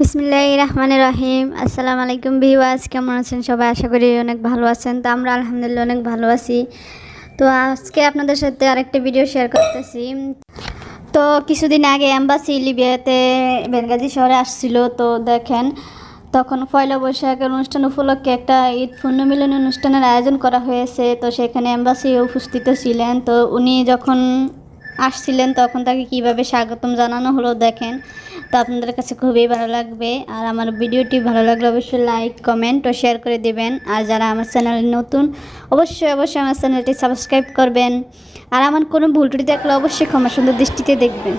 বিসমিল্লাহির রহমানির রহিম। আসসালামু আলাইকুম ভিউয়ার্স, কেমন আছেন সবাই? আশা করি অনেক ভালো আছেন। তো আমরা আলহামদুলিল্লাহ অনেক ভালো আছি। তো আজকে আপনাদের সাথে আরেকটা ভিডিও শেয়ার করতেছি। তো কিছুদিন আগে এম্বাসি লিবিয়াতে বেনগাজি শহরে আসছিল। তো দেখেন, তখন পয়লা বৈশাখের অনুষ্ঠান উপলক্ষে একটা ঈদ পুণ্যমিলন অনুষ্ঠানের আয়োজন করা হয়েছে। তো সেখানে এম্বাসি উপস্থিত ছিলেন। তো উনি যখন আসছিলেন তখন তাকে কিভাবে স্বাগতম জানানো হলো দেখেন। তো আপনাদের কাছে খুবই ভালো লাগবে। আর আমার ভিডিওটি ভালো লাগলে অবশ্যই লাইক, কমেন্ট ও শেয়ার করে দেবেন। আর যারা আমার চ্যানেলে নতুন অবশ্যই আমার চ্যানেলটি সাবস্ক্রাইব করবেন। আর আমার কোনো ভুল ত্রুটি দেখলে অবশ্যই ক্ষমা সুন্দর দৃষ্টিতে দেখবেন।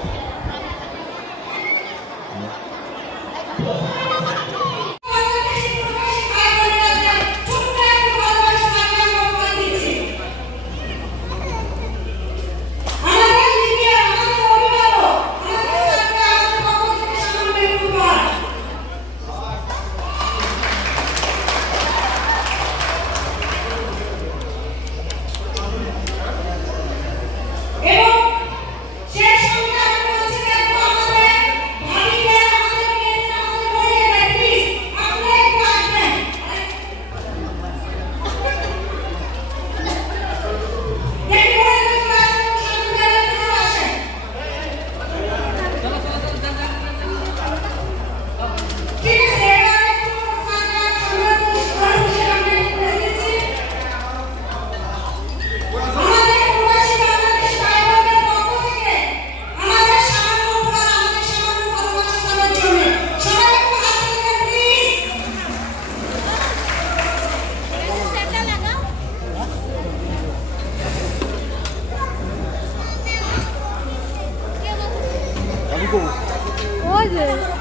Olha!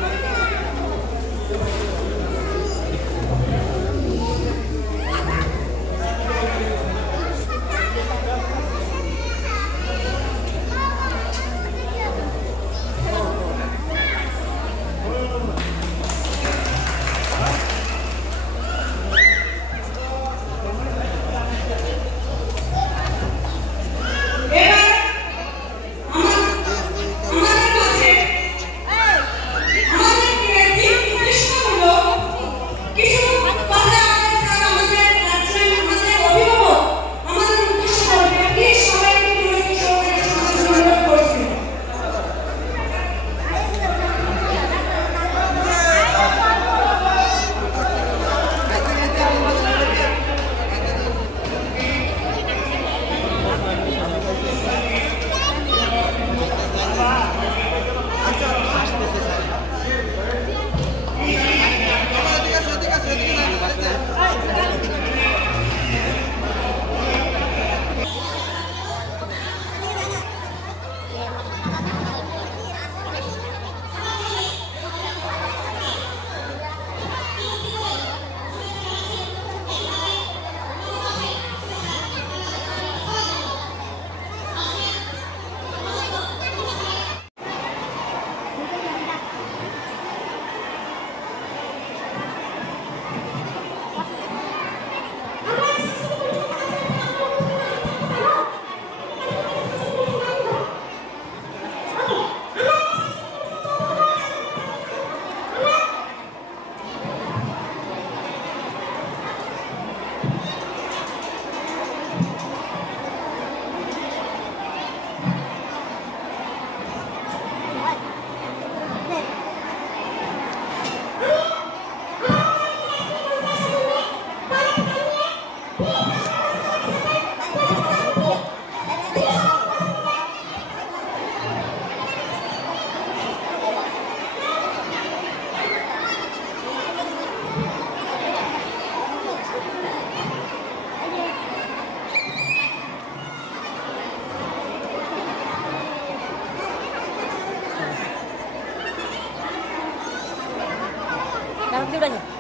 Dalam dia udah